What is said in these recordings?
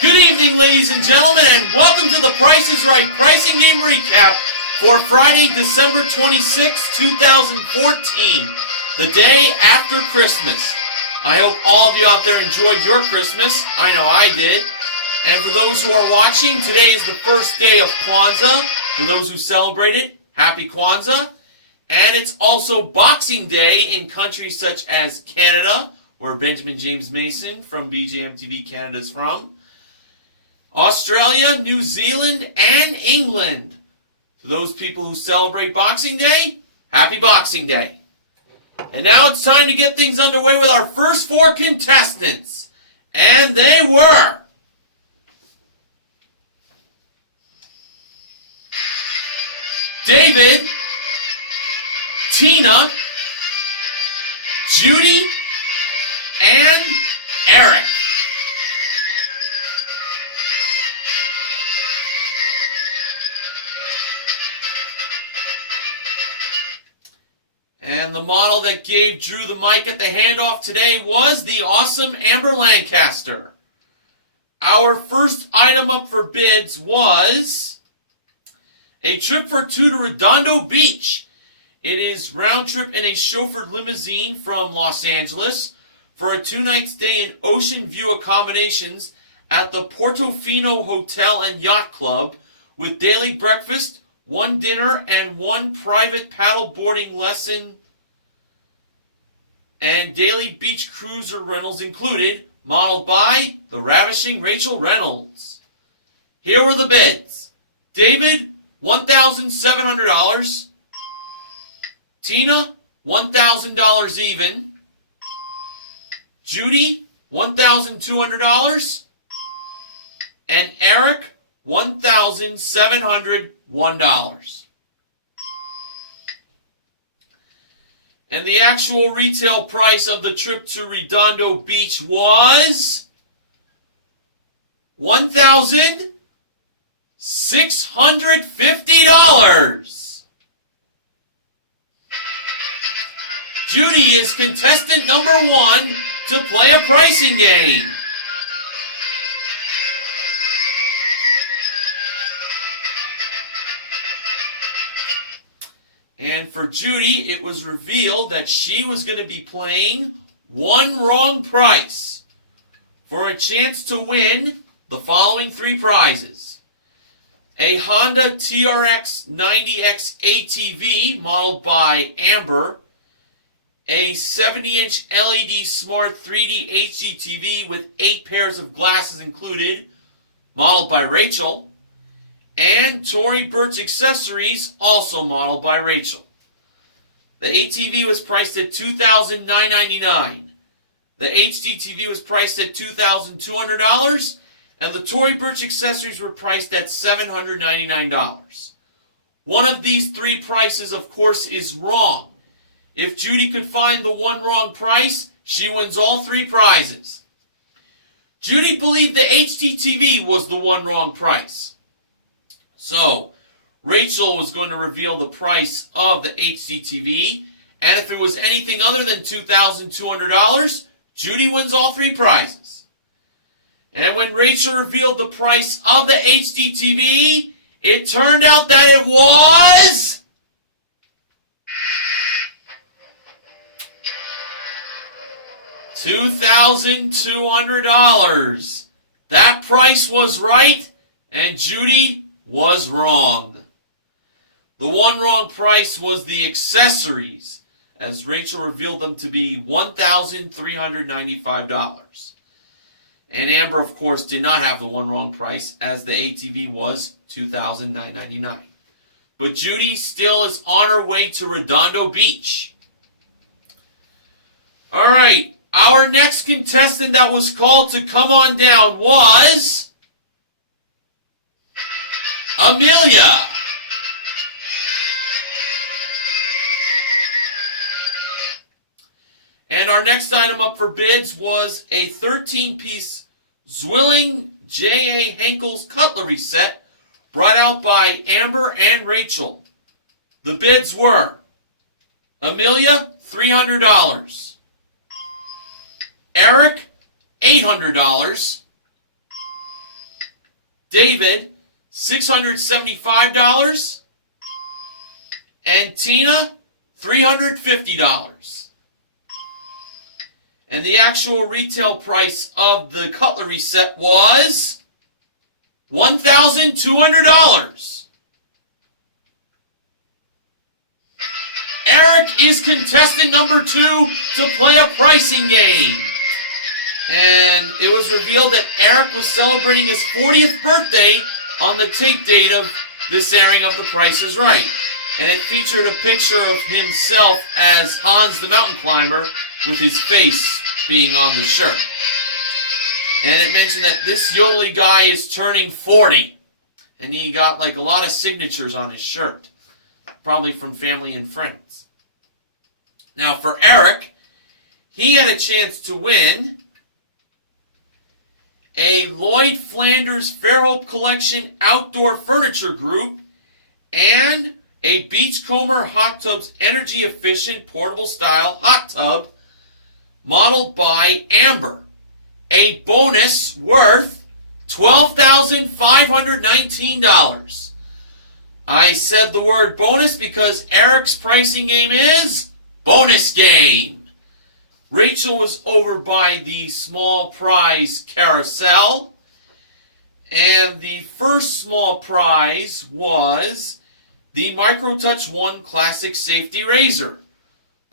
Good evening, ladies and gentlemen, and welcome to the Price is Right Pricing Game Recap for Friday, December 26, 2014, the day after Christmas. I hope all of you out there enjoyed your Christmas. I know I did. And for those who are watching, today is the first day of Kwanzaa. For those who celebrate it, Happy Kwanzaa. And it's also Boxing Day in countries such as Canada, where Benjamin James Mason from BJMTV Canada is from, Australia, New Zealand, and England. To those people who celebrate Boxing Day, Happy Boxing Day. And now it's time to get things underway with our first four contestants. And they were David, Tina, Judy, and Eric. And the model that gave Drew the mic at the handoff today was the awesome Amber Lancaster. Our first item up for bids was a trip for two to Redondo Beach. It is round trip in a chauffeured limousine from Los Angeles for a 2-night stay in Ocean View accommodations at the Portofino Hotel and Yacht Club with daily breakfast, one dinner, and one private paddle boarding lesson and daily beach cruiser rentals included, modeled by the ravishing Rachel Reynolds. Here were the bids. David, $1,700. Tina, $1,000 even. Judy, $1,200. And Eric, $1,701. And the actual retail price of the trip to Redondo Beach was $1,650. Judy is contestant number one to play a pricing game. And for Judy, it was revealed that she was going to be playing one wrong price for a chance to win the following three prizes. A Honda TRX 90X ATV modeled by Amber, a 70-inch LED Smart 3D HD TV with 8 pairs of glasses included, modeled by Rachel, and Tory Burch accessories, also modeled by Rachel. The ATV was priced at $2,999. The HD TV was priced at $2,200, and the Tory Burch accessories were priced at $799. One of these three prices, of course, is wrong. If Judy could find the one wrong price, she wins all three prizes. Judy believed the HD TV was the one wrong price. So, Rachel was going to reveal the price of the HD TV, and if it was anything other than $2,200, Judy wins all three prizes. And when Rachel revealed the price of the HD TV, it turned out that it was $2,200. That price was right, and Judy was wrong. The one wrong price was the accessories, as Rachel revealed them to be $1,395. And Amber, of course, did not have the one wrong price, as the ATV was $2,999. But Judy still is on her way to Redondo Beach. All right, our next contestant that was called to come on down was Amelia. And our next item up for bids was a 13-piece Zwilling J.A. Henkel's cutlery set brought out by Amber and Rachel. The bids were Amelia, $300. Eric, $800. David, $675. And Tina, $350. And the actual retail price of the cutlery set was $1,200. Eric is contestant number 2 to play a pricing game. And it was revealed that Eric was celebrating his 40th birthday on the tape date of this airing of The Price is Right. And it featured a picture of himself as Hans the Mountain Climber with his face being on the shirt. And it mentioned that this Yoli guy is turning 40. And he got like a lot of signatures on his shirt. Probably from family and friends. Now for Eric, he had a chance to win a Lloyd Flanders Fairhope Collection Outdoor Furniture Group and a Beachcomber Hot Tubs Energy Efficient Portable Style Hot Tub modeled by Amber. A bonus worth $12,519. I said the word bonus because Eric's pricing game is bonus game. Rachel was over by the small prize carousel. And the first small prize was the MicroTouch 1 Classic Safety Razor.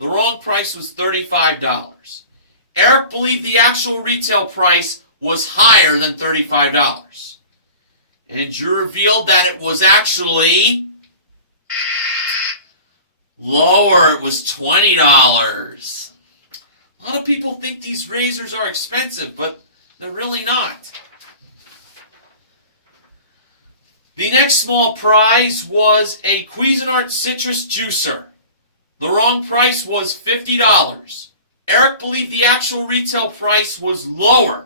The wrong price was $35. Eric believed the actual retail price was higher than $35. And Drew revealed that it was actually lower. It was $20. A lot of people think these razors are expensive, but they're really not. The next small prize was a Cuisinart Citrus Juicer. The wrong price was $50. Eric believed the actual retail price was lower.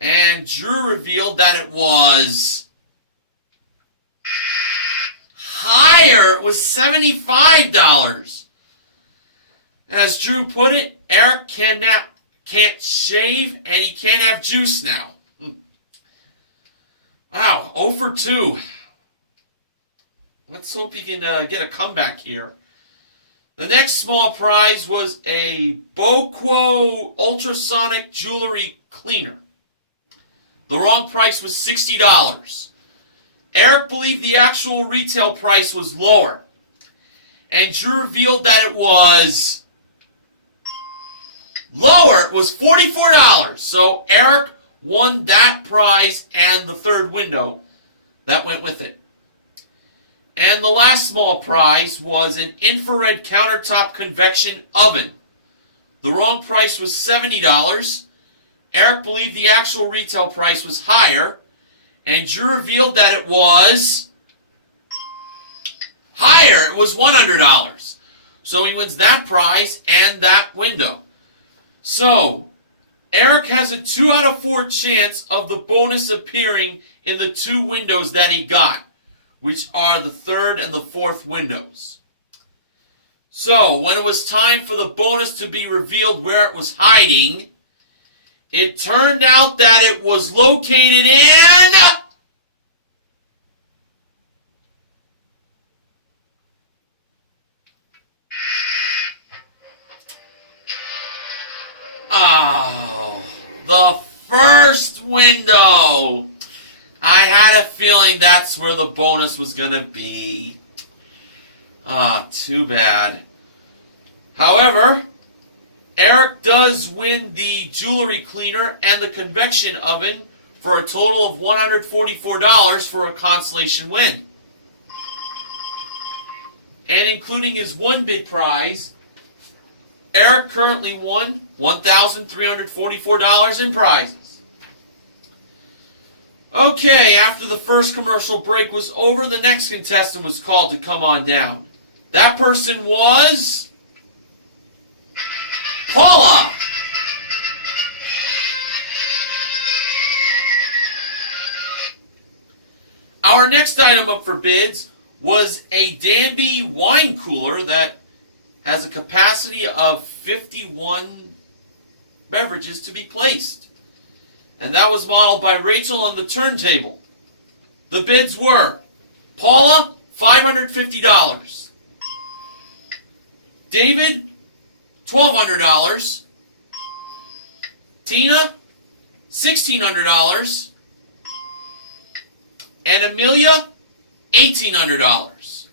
And Drew revealed that it was higher. It was $75. And as Drew put it, Eric can't shave and he can't have juice now. Wow, 0 for 2. Let's hope he can get a comeback here. The next small prize was a Boquo Ultrasonic Jewelry Cleaner. The wrong price was $60. Eric believed the actual retail price was lower. And Drew revealed that it was lower. It was $44. So Eric won that prize and the third window that went with it. And the last small prize was an infrared countertop convection oven. The wrong price was $70. Eric believed the actual retail price was higher, and Drew revealed that it was higher. It was $100. So he wins that prize and that window. So Eric has a 2 out of 4 chance of the bonus appearing in the 2 windows that he got, which are the 3rd and the 4th windows. So, when it was time for the bonus to be revealed where it was hiding, it turned out that it was located in the first window. I had a feeling that's where the bonus was going to be. Too bad. However, Eric does win the jewelry cleaner and the convection oven for a total of $144 for a consolation win. And including his one bid prize, Eric currently won $1,344 in prizes. Okay, after the first commercial break was over, the next contestant was called to come on down. That person was Paula. Our next item up for bids was a Danby wine cooler that has a capacity of 51 beverages to be placed. And that was modeled by Rachel on the turntable. The bids were Paula, $550. David, $1,200. Tina, $1,600. And Amelia, $1,800.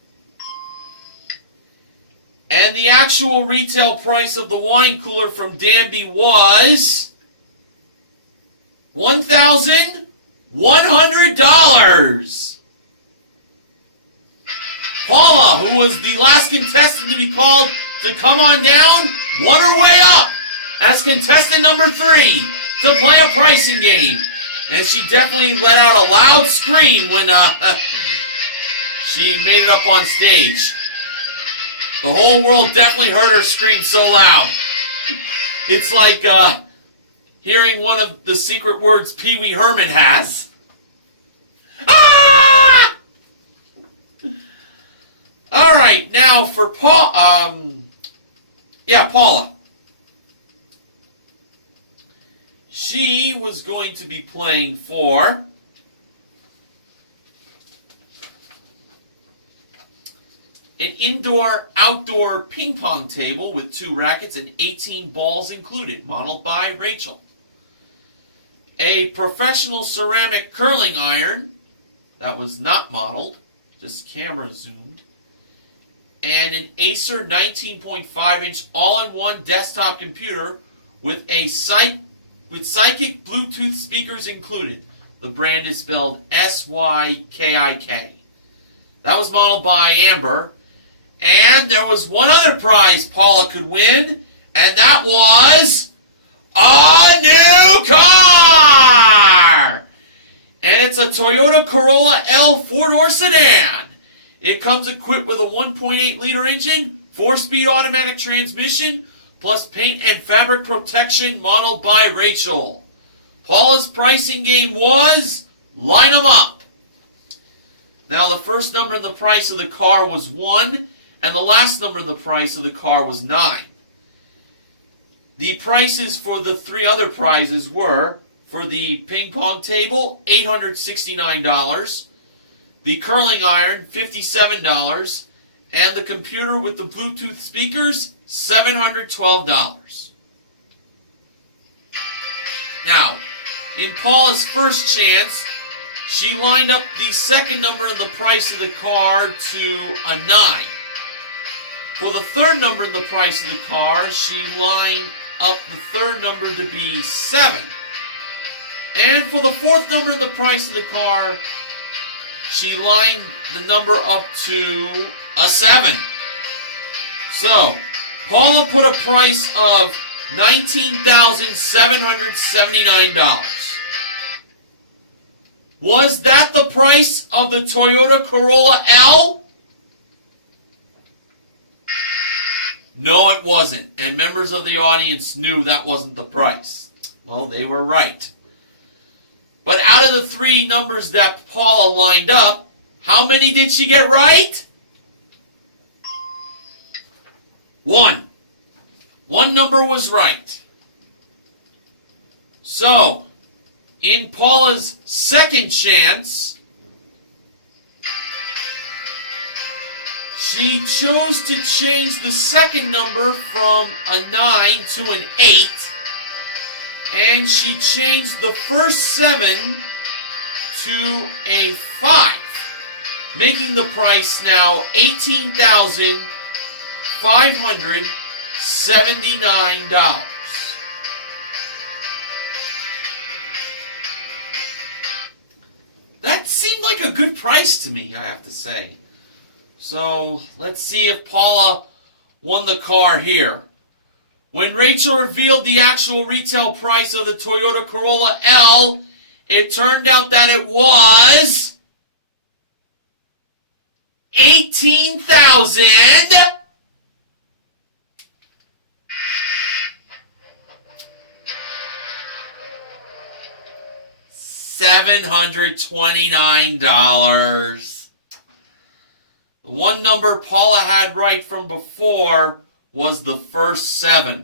And the actual retail price of the wine cooler from Danby was $1,100. Paula, who was the last contestant to be called to come on down, won her way up as contestant number 3 to play a pricing game. And she definitely let out a loud scream when she made it up on stage. The whole world definitely heard her scream so loud. It's like hearing one of the secret words Pee Wee Herman has. Ah! All right, now for Paula. She was going to be playing for an indoor-outdoor ping pong table with 2 rackets and 18 balls included, modeled by Rachel. A professional ceramic curling iron that was not modeled, just camera zoomed. And an Acer 19.5-inch all-in-one desktop computer with Psychic Bluetooth speakers included. The brand is spelled SYKIK. That was modeled by Amber. And there was one other prize Paula could win, and that was a new car! And it's a Toyota Corolla L 4-door sedan. It comes equipped with a 1.8-liter engine, 4-speed automatic transmission, plus paint and fabric protection modeled by Rachel. Paula's pricing game was Line 'em Up. Now the first number in the price of the car was 1, and the last number in the price of the car was 9. The prices for the 3 other prizes were, for the ping pong table, $869, the curling iron, $57, and the computer with the Bluetooth speakers, $712. Now, in Paula's first chance, she lined up the second number in the price of the car to a 9. For the third number in the price of the car, she lined up the third number to be 7. And for the fourth number in the price of the car, she lined the number up to a 7. So, Paula put a price of $19,779. Was that the price of the Toyota Corolla L? No, it wasn't. And members of the audience knew that wasn't the price. Well, they were right. But out of the 3 numbers that Paula lined up, how many did she get right? 1. 1 number was right. So, in Paula's second chance, she chose to change the second number from a 9 to an 8, and she changed the first 7 to a 5, making the price now $18,579. That seemed like a good price to me, I have to say. So, let's see if Paula won the car here. When Rachel revealed the actual retail price of the Toyota Corolla L, it turned out that it was $18,729. The one number Paula had right from before was the first 7.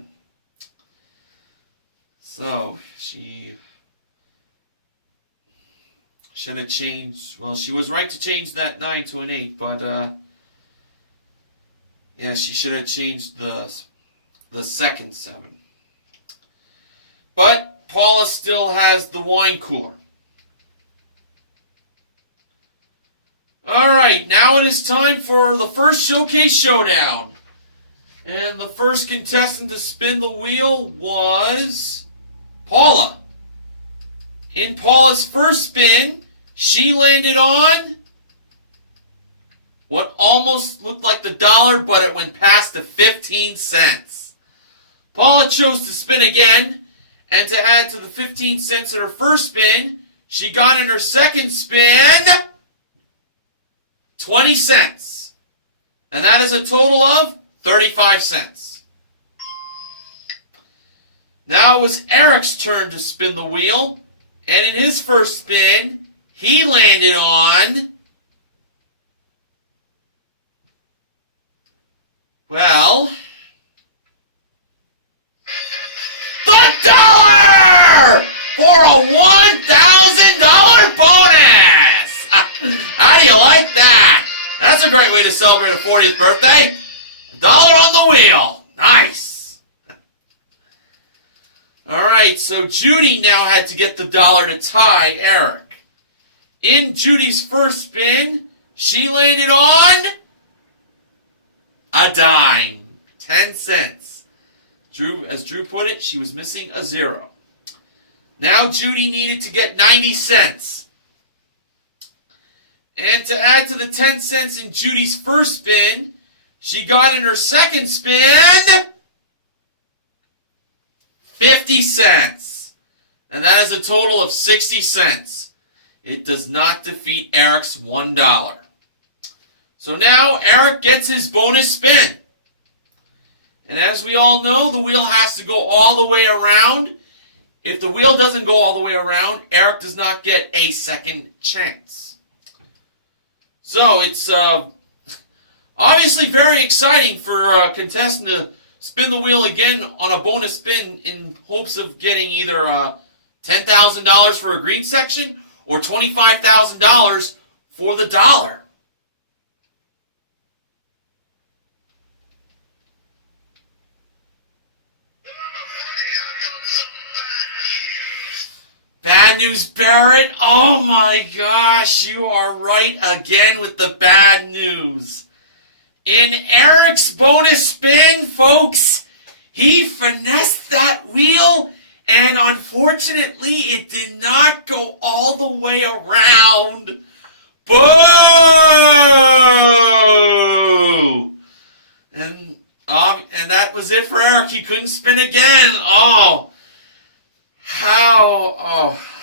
So, she Should have changed. Well, she was right to change that 9 to an 8, but yeah, she should have changed the second 7. But Paula still has the wine cooler. All right, now it is time for the first showcase showdown. And the first contestant to spin the wheel was Paula. In Paula's first spin, she landed on what almost looked like the dollar, but it went past the 15 cents. Paula chose to spin again, and to add to the 15 cents in her first spin, she got in her second spin 20 cents. And that is a total of 35 cents. Now it was Eric's turn to spin the wheel, and in his first spin, he landed on, well, the dollar for a $1,000 bonus! How do you like that? That's a great way to celebrate a 40th birthday. $1 on the wheel. Nice. All right, so Judy now had to get the dollar to tie Eric. In Judy's first spin, she landed on a dime, 10 cents. As Drew put it, she was missing a 0. Now Judy needed to get 90 cents. And to add to the 10 cents in Judy's first spin, she got in her second spin 50 cents. And that is a total of 60 cents. It does not defeat Eric's $1. So now Eric gets his bonus spin. And as we all know, the wheel has to go all the way around. If the wheel doesn't go all the way around, Eric does not get a second chance. So it's obviously very exciting for a contestant to spin the wheel again on a bonus spin in hopes of getting either $10,000 for a green section or $25,000 for the dollar. Bad news, Barrett. Oh my gosh, you are right again with the bad news. In Eric's bonus spin, folks, he finessed that wheel, and unfortunately, it did not go all the way around. Boo! And that was it for Eric. He couldn't spin again.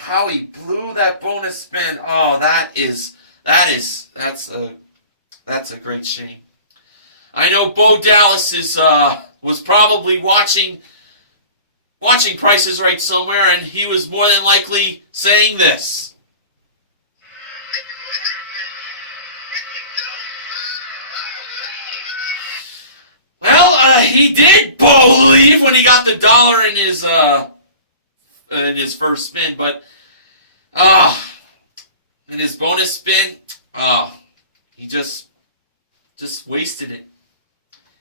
How he blew that bonus spin. Oh, that's a great shame. I know Bo Dallas was probably watching Price is Right somewhere, and he was more than likely saying this. Well, he did believe when he got the dollar in his first spin, but in his bonus spin, he just wasted it.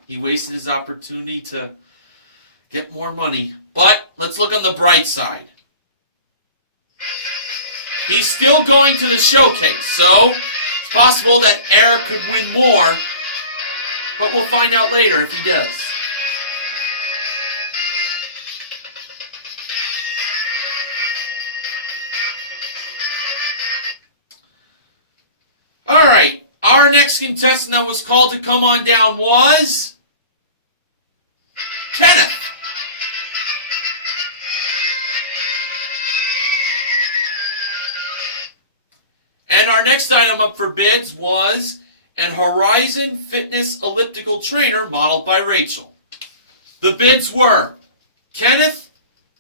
He wasted his opportunity to get more money. But let's look on the bright side. He's still going to the showcase, so it's possible that Eric could win more, but we'll find out later if he does. Alright, our next contestant that was called to come on down was Kenneth. And our next item up for bids was an Horizon Fitness elliptical trainer modeled by Rachel. The bids were Kenneth,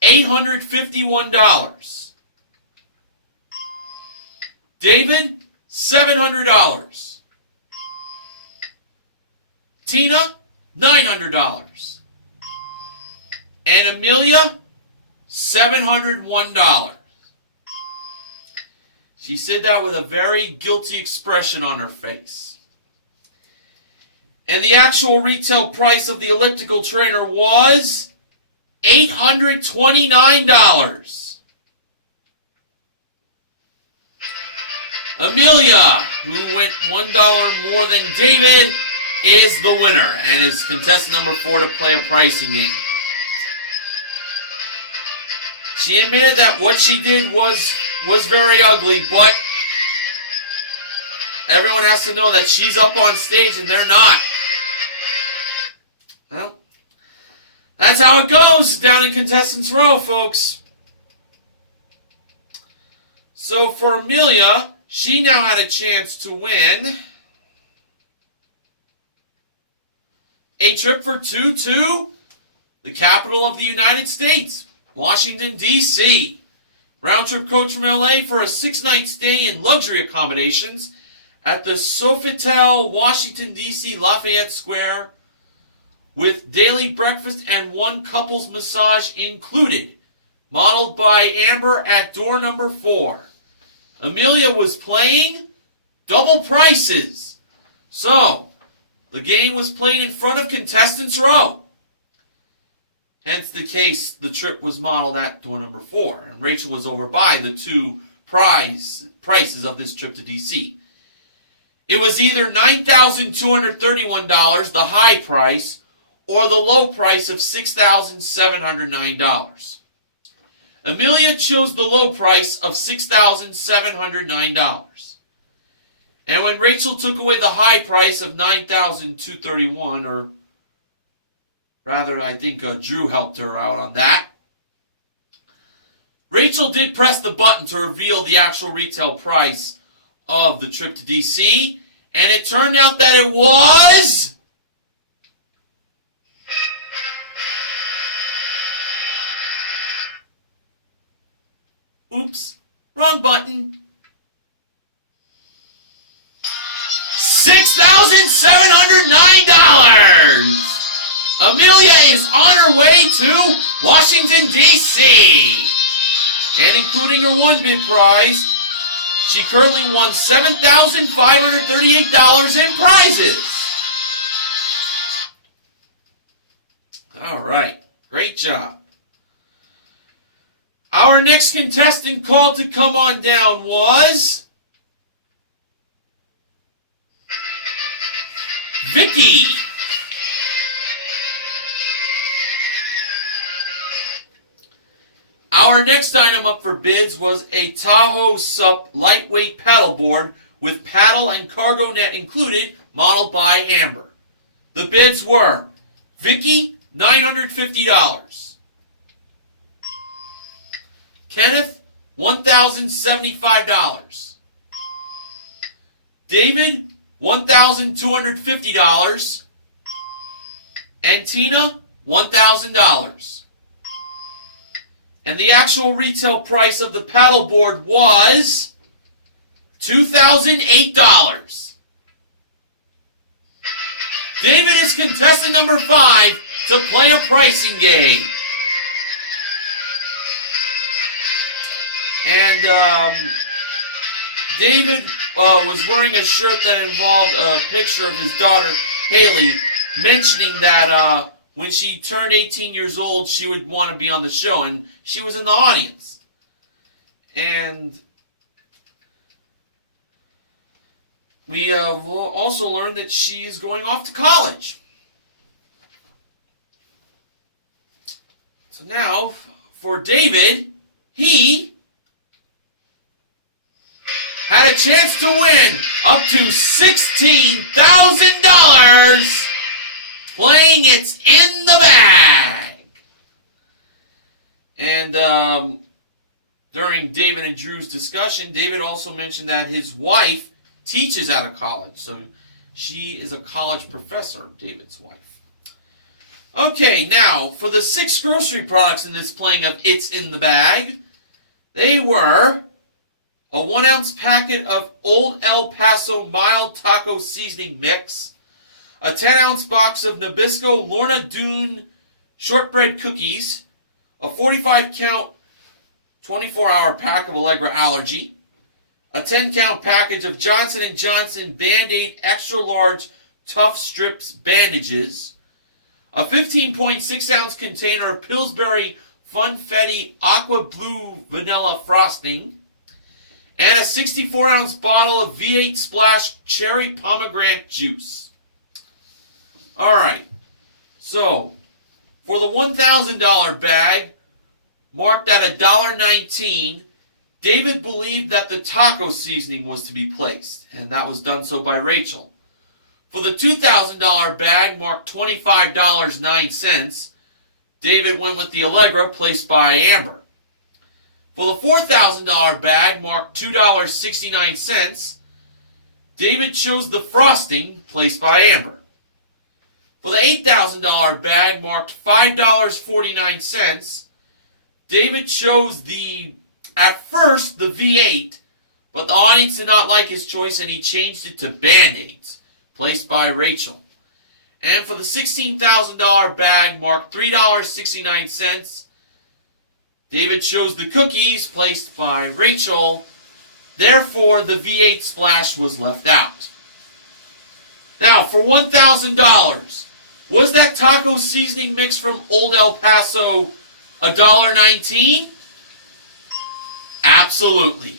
$851. David, $700. Tina, $900. And Amelia, $701. She said that with a very guilty expression on her face. And the actual retail price of the elliptical trainer was $829. Amelia, who went $1 more than David, is the winner and is contestant number 4 to play a pricing game. She admitted that what she did was very ugly, but everyone has to know that she's up on stage and they're not. Well, that's how it goes down in Contestants Row, folks. So for Amelia, she now had a chance to win a trip for two to the capital of the United States, Washington, D.C. Round-trip coach from L.A. for a 6-night stay in luxury accommodations at the Sofitel, Washington, D.C. Lafayette Square, with daily breakfast and 1 couple's massage included, modeled by Amber at door number 4. Amelia was playing double prices. So, the game was played in front of Contestants Row. Hence the case, the trip was modeled at door number 4. And Rachel was over by the 2 prices of this trip to D.C. It was either $9,231, the high price, or the low price of $6,709. Amelia chose the low price of $6,709. And when Rachel took away the high price of $9,231, or rather, I think Drew helped her out on that, Rachel did press the button to reveal the actual retail price of the trip to D.C., and it turned out that it was oops, wrong button. $6,709! Amelia is on her way to Washington, D.C. And including her 1-bid prize, she currently won $7,538 in prizes. All right, great job. Our next contestant called to come on down was Vicky. Our next item up for bids was a Tahoe Sup lightweight paddleboard with paddle and cargo net included, modeled by Amber. The bids were Vicky, $950. Kenneth, $1,075. David, $1,250. And Tina, $1,000. And the actual retail price of the paddleboard was $2,008. David is contestant number 5 to play a pricing game. And David was wearing a shirt that involved a picture of his daughter, Haley, mentioning that when she turned 18 years old, she would want to be on the show, and she was in the audience. And we also learned that she is going off to college. So now, for David, he had a chance to win up to $16,000 playing It's in the Bag. And during David and Drew's discussion, David also mentioned that his wife teaches at a college. So she is a college professor, David's wife. Okay, now, for the 6 grocery products in this playing of It's in the Bag, they were a 1-ounce packet of Old El Paso mild taco seasoning mix, a 10-ounce box of Nabisco Lorna Doone shortbread cookies, a 45-count 24-hour pack of Allegra Allergy, a 10-count package of Johnson & Johnson Band-Aid Extra Large Tough Strips bandages, a 15.6-ounce container of Pillsbury Funfetti Aqua Blue Vanilla Frosting, and a 64-ounce bottle of V8 Splash Cherry Pomegranate Juice. Alright, so for the $1,000 bag, marked at $1.19, David believed that the taco seasoning was to be placed, and that was done so by Rachel. For the $2,000 bag, marked $25.09, David went with the Allegra, placed by Amber. For the $4,000 bag, marked $2.69, David chose the frosting, placed by Amber. For the $8,000 bag, marked $5.49, David chose at first, the V8, but the audience did not like his choice and he changed it to Band-Aids, placed by Rachel. And for the $16,000 bag, marked $3.69, David chose the cookies, placed by Rachel. Therefore, the V8 Splash was left out. Now, for $1,000, was that taco seasoning mix from Old El Paso $1.19? Absolutely.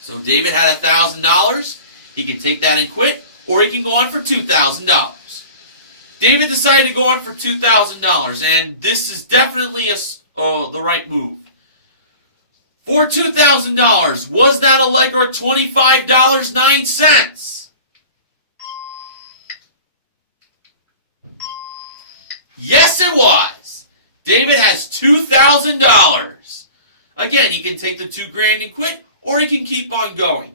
So David had $1,000. He can take that and quit, or he can go on for $2,000. David decided to go on for $2,000, and this is definitely the right move. For $2,000, was that Allegra $25.09? Yes, it was. David has $2,000. Again, he can take the $2,000 and quit, or he can keep on going.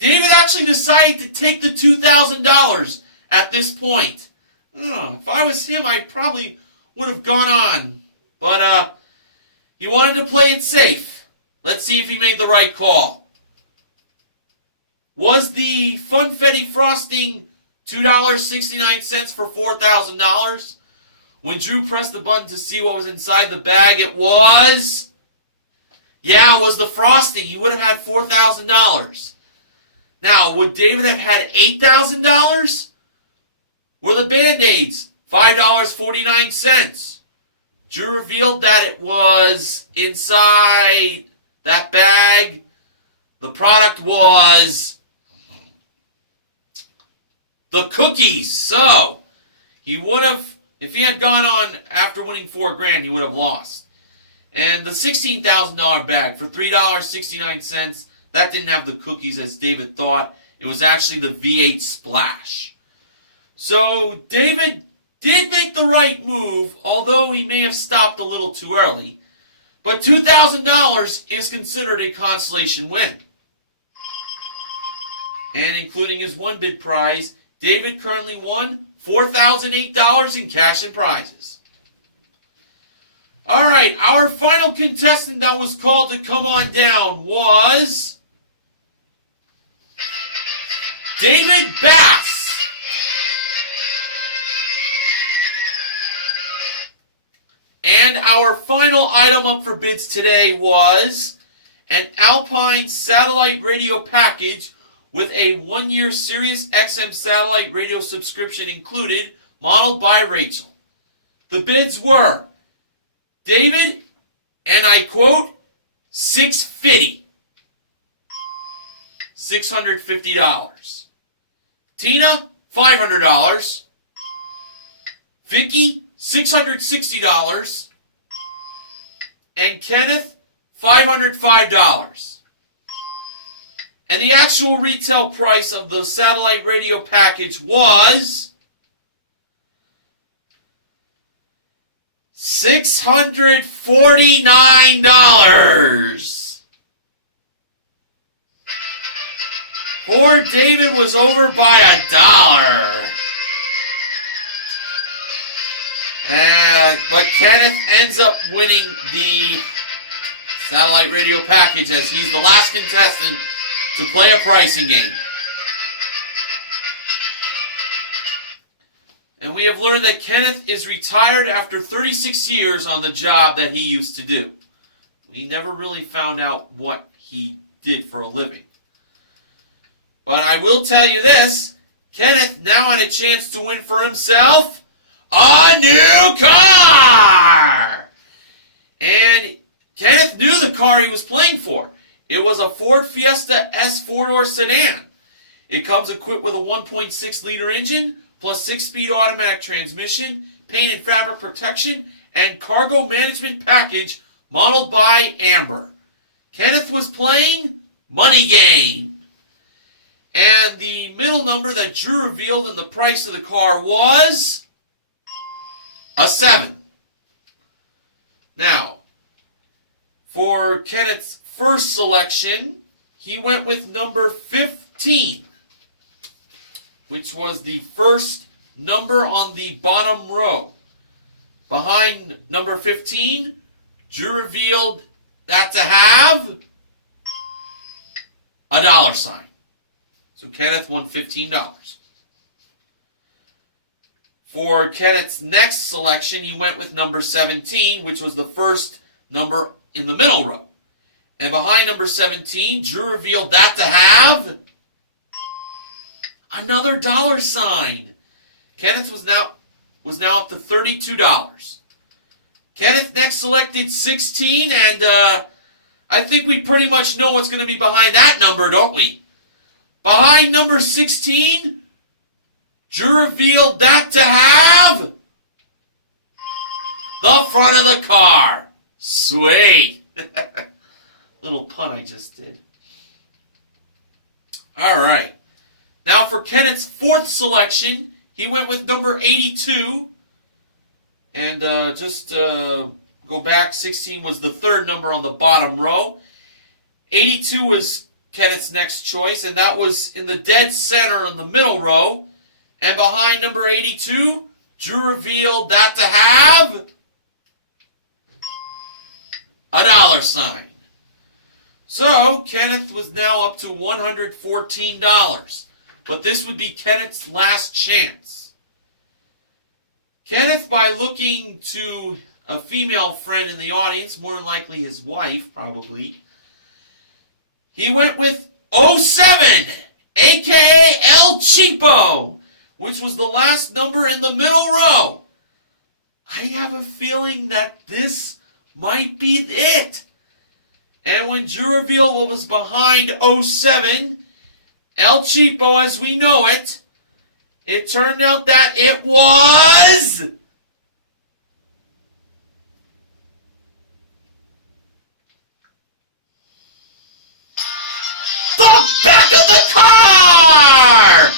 David actually decided to take the $2,000 at this point. If I was him, I probably would have gone on. But he wanted to play it safe. Let's see if he made the right call. Was the Funfetti Frosting $2.69 for $4,000? When Drew pressed the button to see what was inside the bag, it was... Yeah, it was the frosting. He would have had $4,000. Now, would David have had $8,000? Were the Band-Aids $5.49? Drew revealed that it was inside that bag. The product was the cookies. So, he would have, if he had gone on after winning $4,000, he would have lost. And the $16,000 bag for $3.69, that didn't have the cookies as David thought. It was actually the V8 Splash. So David did make the right move, although he may have stopped a little too early. But $2,000 is considered a consolation win. And including his one bid prize, David currently won $4,008 in cash and prizes. Alright, our final contestant that was called to come on down was David Bass. And our final item up for bids today was an Alpine satellite radio package with a 1-year Sirius XM satellite radio subscription included, modeled by Rachel. The bids were David, and I quote, $650. $650. Tina, $500. Vicky, $660. And Kenneth, $505. And the actual retail price of the satellite radio package was $649. Poor David was over by $1. But Kenneth ends up winning the satellite radio package as he's the last contestant to play a pricing game. And we have learned that Kenneth is retired after 36 years on the job that he used to do. We never really found out what he did for a living. But I will tell you this, Kenneth now had a chance to win for himself a new car! And Kenneth knew the car he was playing for. It was a Ford Fiesta S four-door sedan. It comes equipped with a 1.6-liter engine, plus 6-speed automatic transmission, paint and fabric protection, and cargo management package modeled by Amber. Kenneth was playing Money Game. And the middle number that Drew revealed in the price of the car was a 7. Now, for Kenneth's first selection, he went with number 15, which was the first number on the bottom row. Behind number 15, Drew revealed that to have a dollar sign. So Kenneth won $15. For Kenneth's next selection, he went with number 17, which was the first number in the middle row. And behind number 17, Drew revealed that to have another dollar sign. Kenneth was now up to $32. Kenneth next selected 16, and I think we pretty much know what's going to be behind that number, don't we? Behind number 16, Drew revealed that to have the front of the car. Sweet. Little pun I just did. All right. Now for Kenneth's fourth selection, he went with number 82. And go back, 16 was the third number on the bottom row. 82 was Kenneth's next choice, and that was in the dead center in the middle row. And behind number 82, Drew revealed that to have a dollar sign. So, Kenneth was now up to $114. But this would be Kenneth's last chance. Kenneth, by looking to a female friend in the audience, more than likely his wife, probably, he went with 07, a.k.a. El Cheapo, which was the last number in the middle row. I have a feeling that this might be it. And when Drew revealed what was behind 07, El Cheapo as we know it, it turned out that it was the back of the car!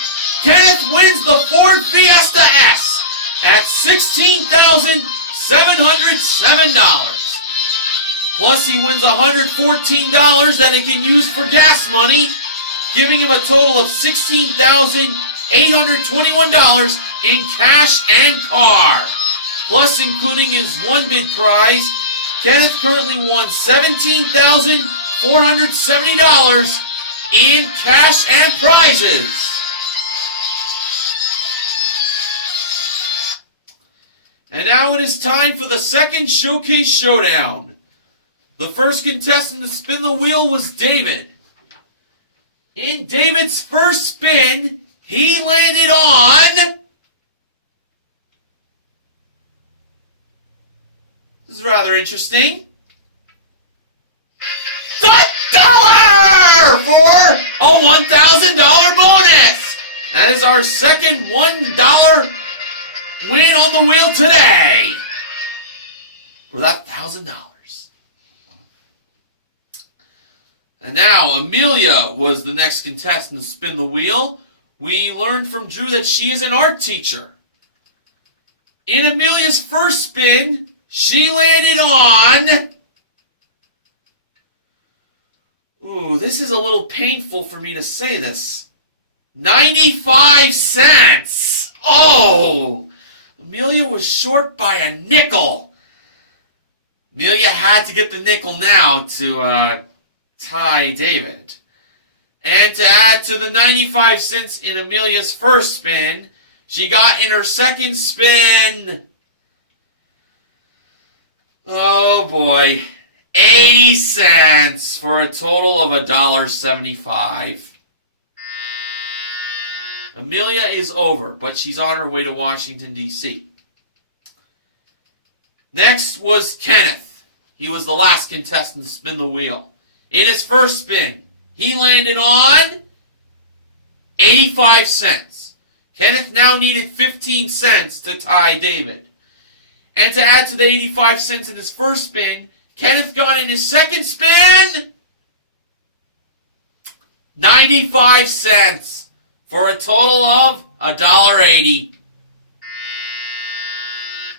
Kenneth wins the Ford Fiesta S at $16,707. Plus he wins $114 that he can use for gas money, giving him a total of $16,821 in cash and car. Plus, including his one bid prize, Kenneth currently won $17,470 in cash and prizes. And now it is time for the second Showcase Showdown. The first contestant to spin the wheel was David. In David's first spin, he landed on... This is rather interesting. The dollar for a $1,000 bonus. That is our second $1 win on the wheel today. For that $1,000. And now, Amelia was the next contestant to spin the wheel. We learned from Drew that she is an art teacher. In Amelia's first spin, she landed on... Ooh, this is a little painful for me to say this. 95 cents! Oh! Amelia was short by a nickel. Amelia had to get the nickel now to, tie David. And to add to the 95 cents in Amelia's first spin, she got in her second spin, oh boy, $0.80 for a total of $1.75. Amelia is over, but she's on her way to Washington, D.C. Next was Kenneth. He was the last contestant to spin the wheel. In his first spin, he landed on 85 cents. Kenneth now needed 15 cents to tie David. And to add to the 85 cents in his first spin, Kenneth got in his second spin 95 cents for a total of $1.80.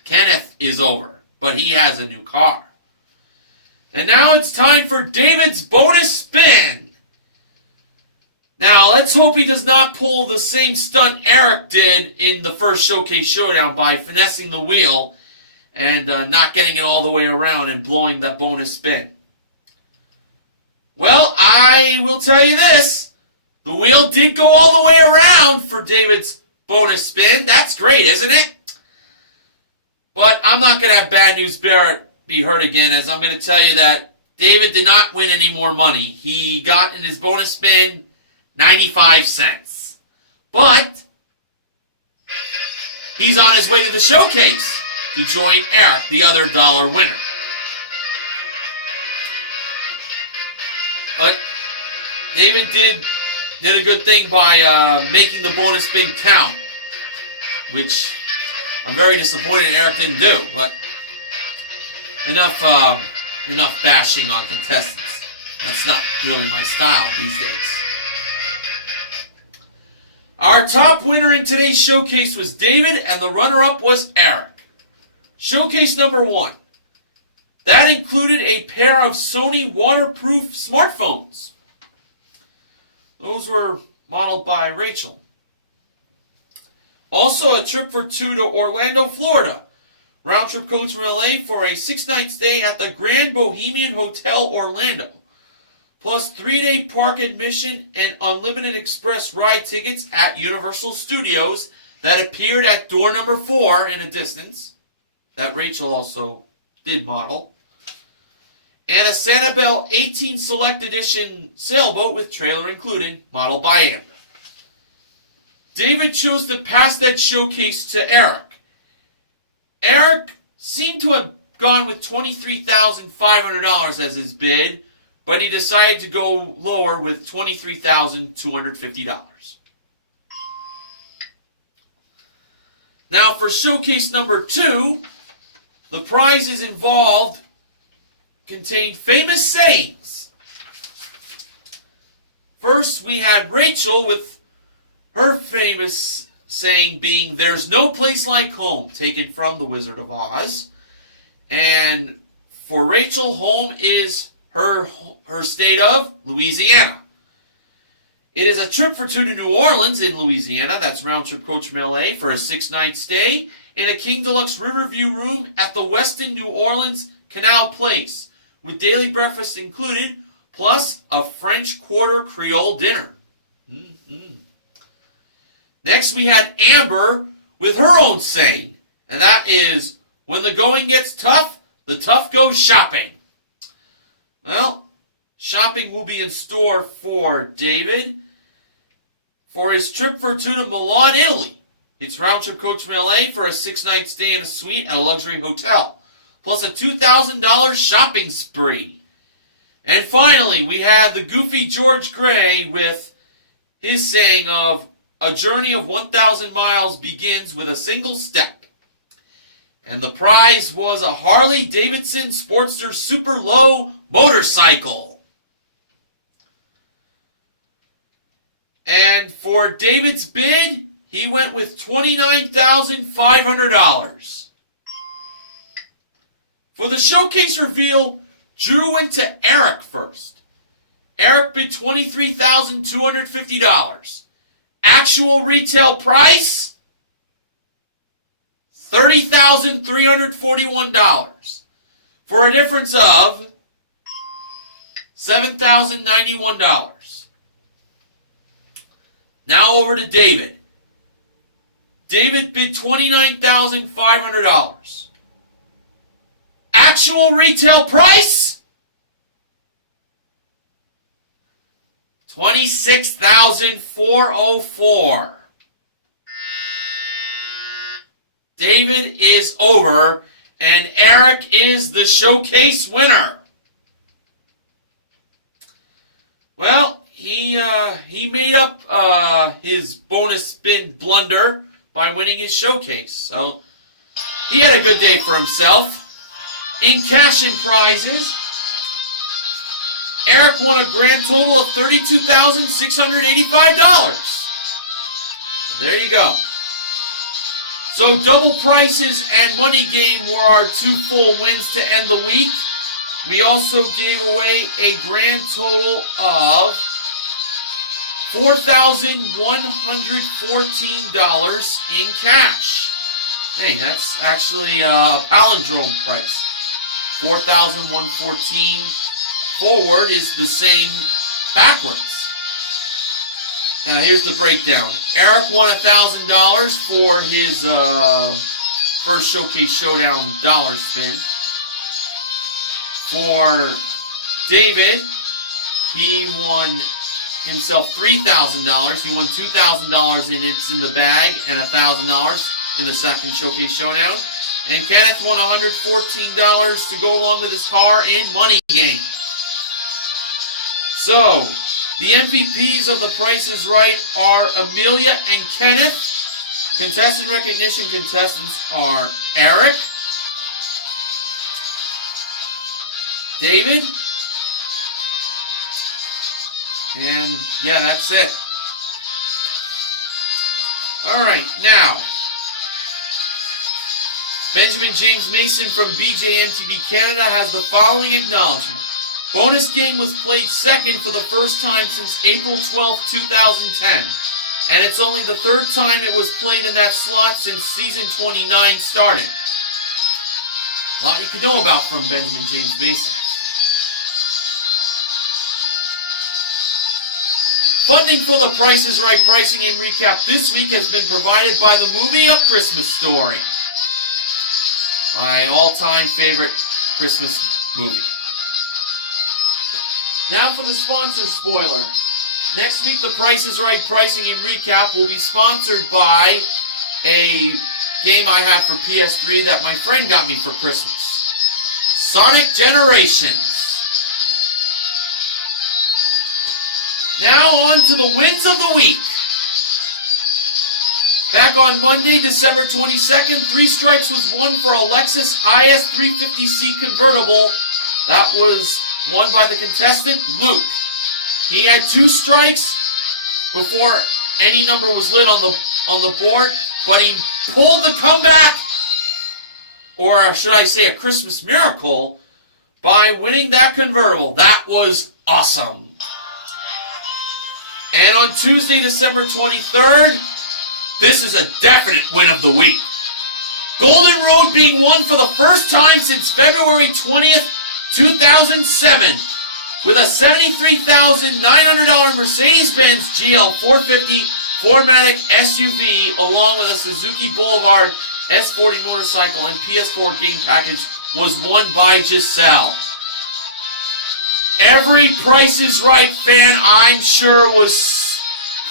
Kenneth is over, but he has a new car. And now it's time for David's bonus spin. Now, let's hope he does not pull the same stunt Eric did in the first Showcase Showdown by finessing the wheel and not getting it all the way around and blowing that bonus spin. Well, I will tell you this. The wheel did go all the way around for David's bonus spin. That's great, isn't it? But I'm not going to have bad news bear be heard again, as I'm going to tell you that David did not win any more money. He got in his bonus spin 95 cents. But he's on his way to the showcase to join Eric, the other dollar winner. But David did a good thing by making the bonus spin count, which I'm very disappointed Eric didn't do. But enough bashing on contestants. That's not really my style these days. Our top winner in today's showcase was David, and the runner-up was Eric. Showcase number 1. That included a pair of Sony waterproof smartphones. Those were modeled by Rachel. Also, a trip for 2 to Orlando, Florida. Round trip coach from LA for a 6-night stay at the Grand Bohemian Hotel, Orlando. Plus 3-day park admission and unlimited express ride tickets at Universal Studios that appeared at door number 4 in a distance, that Rachel also did model. And a Sanibel 18 Select Edition sailboat with trailer included, modeled by Amber. David chose to pass that showcase to Eric. Eric seemed to have gone with $23,500 as his bid, but he decided to go lower with $23,250. Now for showcase number 2, the prizes involved contained famous sayings. First, we had Rachel with her famous saying being, "There's no place like home," taken from The Wizard of Oz. And for Rachel, home is her state of Louisiana. It is a trip for 2 to New Orleans in Louisiana. That's round trip coach from LA for a 6-night stay in a King Deluxe Riverview room at the Westin New Orleans Canal Place, with daily breakfast included, plus a French Quarter Creole dinner. Next, we had Amber with her own saying, and that is, "When the going gets tough, the tough go shopping." Well, shopping will be in store for David for his trip for 2 to Milan, Italy. It's round trip coach from LA for a 6-night stay in a suite at a luxury hotel, plus a $2,000 shopping spree. And finally, we had the goofy George Gray with his saying of, "A journey of 1,000 miles begins with a single step." And the prize was a Harley-Davidson Sportster Super Low motorcycle. And for David's bid, he went with $29,500. For the showcase reveal, Drew went to Eric first. Eric bid $23,250. Actual retail price, $30,341, for a difference of $7,091. Now over to David. David bid $29,500. Actual retail price, $26,404. David is over, and Eric is the showcase winner. Well, he made up his bonus spin blunder by winning his showcase. So he had a good day for himself. In cash and prizes, Eric won a grand total of $32,685. There you go. So double prices and money game were our 2 full wins to end the week. We also gave away a grand total of $4,114 in cash. Hey, that's actually a palindrome price. 4,114 forward is the same backwards. Now here's the breakdown. Eric won $1,000 for his first Showcase Showdown dollar spin. For David, he won himself $3,000. He won $2,000 in It's in the Bag and $1,000 in the second Showcase Showdown. And Kenneth won $114 to go along with his car in Money Game. So, the MVPs of The Price is Right are Amelia and Kenneth. Contestant recognition contestants are Eric, David, and yeah, that's it. Alright, now, Benjamin James Mason from BJMTB Canada has the following acknowledgement. Bonus game was played second for the first time since April 12, 2010. And it's only the third time it was played in that slot since season 29 started. A lot you can know about from Benjamin James Mason. Funding for The Price is Right pricing and recap this week has been provided by the movie A Christmas Story. My all-time favorite Christmas movie. Now for the sponsor spoiler. Next week, The Price is Right pricing and recap will be sponsored by a game I have for PS3 that my friend got me for Christmas. Sonic Generations. Now on to the wins of the week. Back on Monday, December 22nd, 3 strikes was won for a Lexus IS 350C convertible. That was won by the contestant, Luke. He had 2 strikes before any number was lit on the board, but he pulled the comeback, or should I say a Christmas miracle, by winning that convertible. That was awesome. And on Tuesday, December 23rd, this is a definite win of the week. Golden Road being won for the first time since February 20th, 2007. With a $73,900 Mercedes-Benz GL 450 4MATIC SUV along with a Suzuki Boulevard S40 motorcycle and PS4 game package was won by Giselle. Every Price is Right fan, I'm sure, was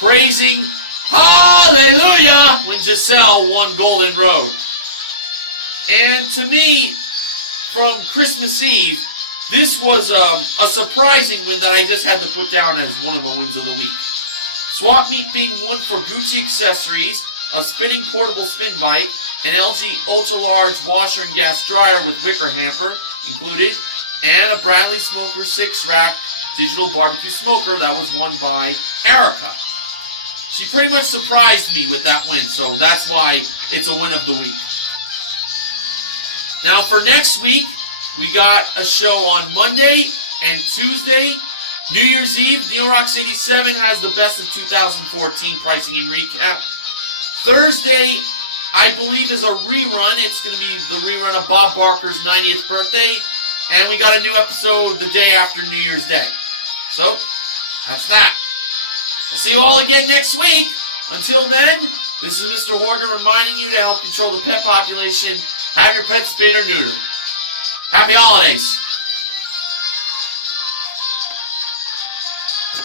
praising hallelujah when Giselle won Golden Road. And to me, from Christmas Eve, this was a surprising win that I just had to put down as one of the wins of the week. Swap meet being won for Gucci accessories, a spinning portable spin bike, an LG ultra-large washer and gas dryer with wicker hamper included, and a Bradley Smoker 6-rack digital barbecue smoker that was won by Erica. She pretty much surprised me with that win, so that's why it's a win of the week. Now for next week, we got a show on Monday and Tuesday. New Year's Eve, Neorox 87 has the best of 2014 pricing and recap. Thursday, I believe, is a rerun. It's going to be the rerun of Bob Barker's 90th birthday. And we got a new episode the day after New Year's Day. So, that's that. I'll see you all again next week. Until then, this is Mr. Horgan reminding you to help control the pet population. Have your pet spayed or neutered. Happy holidays.